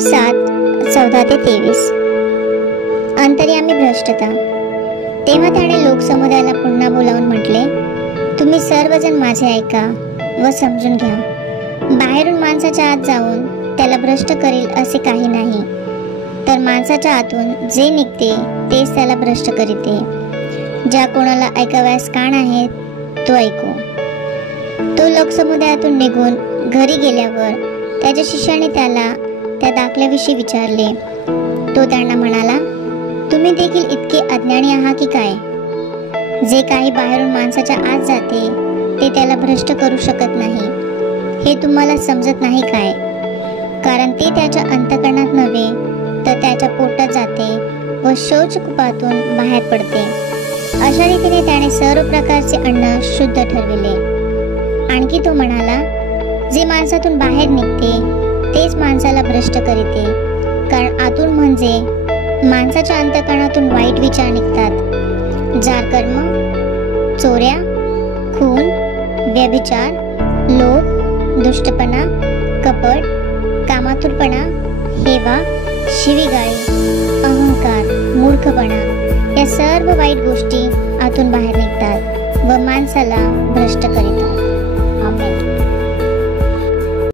7:14-23 अंतर्यामी भ्रष्टता। तेव्हा त्याने लोकसमुदायाला पुन्हा बोलावून म्हटले, तुम्ही सर्वजण माझे ऐका व समजून घ्या। बाहेरून माणसाच्या आत जाऊन त्याला भ्रष्ट करील असे काही नाही, तर माणसाच्या आतून जे निघते तेच त्याला भ्रष्ट करीते। ज्या कोणाला ऐकावयास कान आहे तो ऐको। तो लोकसमुदायातून निघून घरी गेल्यावर त्याच्या शिष्याने त्याला त्या दाखल्याविषयी विचारले। तो त्यांना म्हणाला, तुम्ही देखील इतके अज्ञानी आहात की काय? जे काही बाहेरून माणसाच्या आत जाते ते त्याला भ्रष्ट करू शकत नाही, हे तुम्हाला समजत नाही काय? कारण ते त्याच्या अंतःकरणात नव्हे तर त्याच्या पोटात जाते व शौचकूपातून बाहेर पडते। अशा रीतीने त्याने सर्व प्रकारचे अन्न शुद्ध ठरविले। आणखी तो म्हणाला, जे माणसातून बाहेर निघते तेच माणसाला भ्रष्ट करीते। कारण आतून म्हणजे माणसाच्या अंतःकरणातून वाईट विचार निघतात, जार कर्म, चोऱ्या, खून, व्यभिचार, लोभ, दुष्टपणा, कपट, कामातुरपणा, हेवा, शिवीगाळी, अहंकार, मूर्खपणा या सर्व वाईट गोष्टी आतून बाहेर निघतात व माणसाला भ्रष्ट करीतात। आमेन।